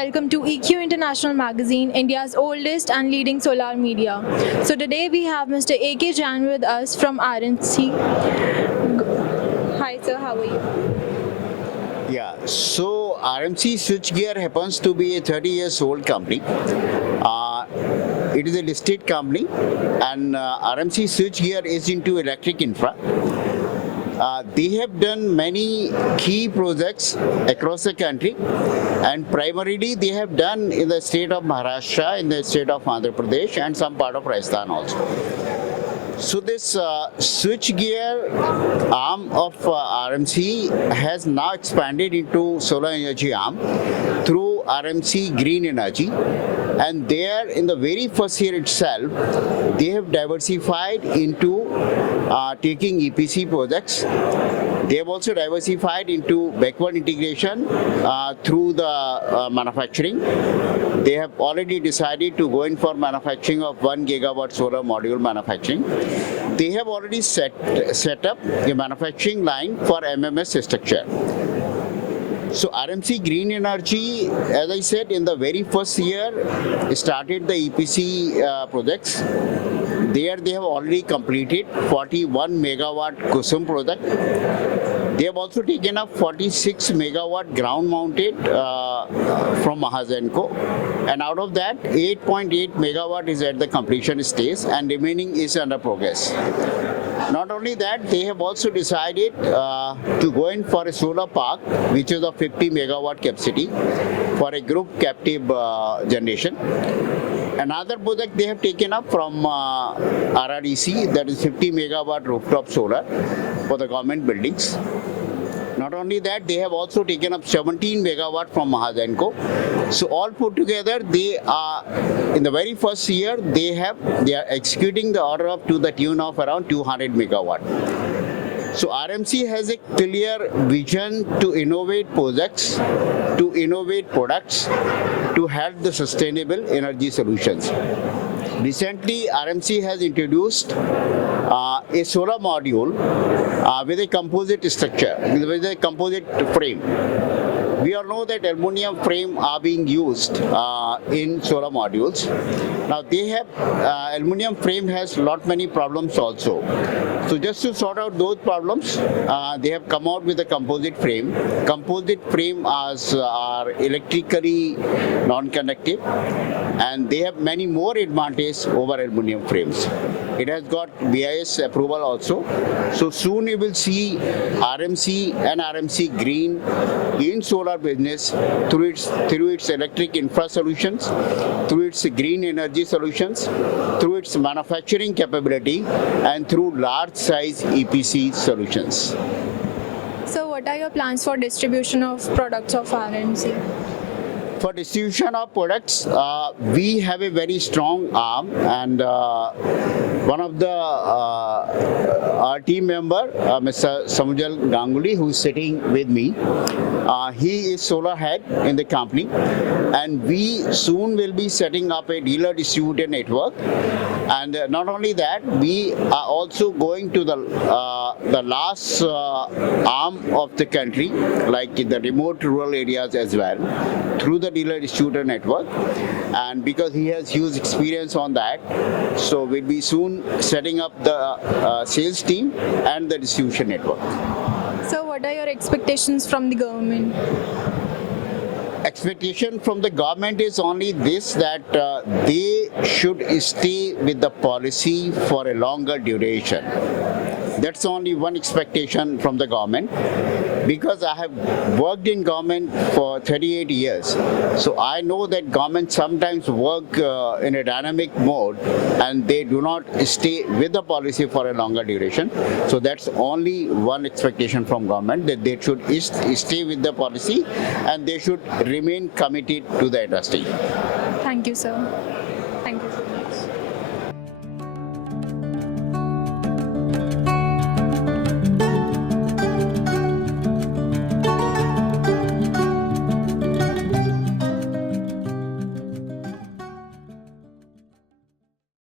welcome to EQ International Magazine, India's oldest and leading solar media. So today we have Mr. AK Jain with us from RMC. Hi sir, how are you? Yeah, so RMC Switchgear happens to be a 30 years old company. It is a listed company, and RMC Switchgear is into electric infra. They have done many key projects across the country, and primarily they have done in the state of Maharashtra, in the state of Andhra Pradesh, and some part of Rajasthan also. So this switchgear arm of RMC has now expanded into solar energy arm through RMC Green Energy, and there in the very first year itself they have diversified into taking EPC projects. They have also diversified into backward integration through the manufacturing. They have already decided to go in for manufacturing of 1 gigawatt solar module manufacturing. They have already set up a manufacturing line for MMS structure. So RMC Green Energy, as I said, in the very first year started the EPC projects. There they have already completed 41 megawatt Kusum project. They have also taken up 46 megawatt ground mounted from Mahazenco, and out of that 8.8 megawatt is at the completion stage and remaining is under progress. Not only that, they have also decided to go in for a solar park which is of 50 megawatt capacity for a group captive generation. Another project they have taken up from REC, that is 50 megawatt rooftop solar for the government buildings. Not only that, they have also taken up 17 megawatt from Mahazenco. So all put together, they are in the very first year they are executing the order up to the tune of around 200 megawatt. So RMC has a clear vision to innovate projects, to innovate products, to help the sustainable energy solutions. Recently, RMC has introduced a solar module with a composite structure, with a composite frame. We all know that aluminum frame are being used in solar modules. Now they have aluminum frame has many problems also. So just to sort out those problems, they have come out with a composite frame. Composite frame are electrically non-conductive, and they have many more advantages over aluminum frames. It has got BIS approval also. So soon you will see RMC and RMC Green in solar business through its electric infra solutions, through its green energy solutions, through its manufacturing capability, and through large size EPC solutions. So what are your plans for distribution of products of RMC? For distribution of products, we have a very strong arm, and one of the our team member, Mr. Samujal Ganguly, who is sitting with me, he is solar head in the company, and we soon will be setting up a dealer distributor network. And not only that, we are also going to the last arm of the country, like in the remote rural areas as well, through the dealer distributor network. And because he has huge experience on that, so we'll be soon setting up the sales team and the distribution network. So what are your expectations from the government? Expectation from the government is only this, that they should stay with the policy for a longer duration. That's only one expectation from the government, because I have worked in government for 38 years. So I know that government sometimes work in a dynamic mode, and they do not stay with the policy for a longer duration. So that's only one expectation from government, that they should stay with the policy and they should remain committed to the industry. Thank you, sir.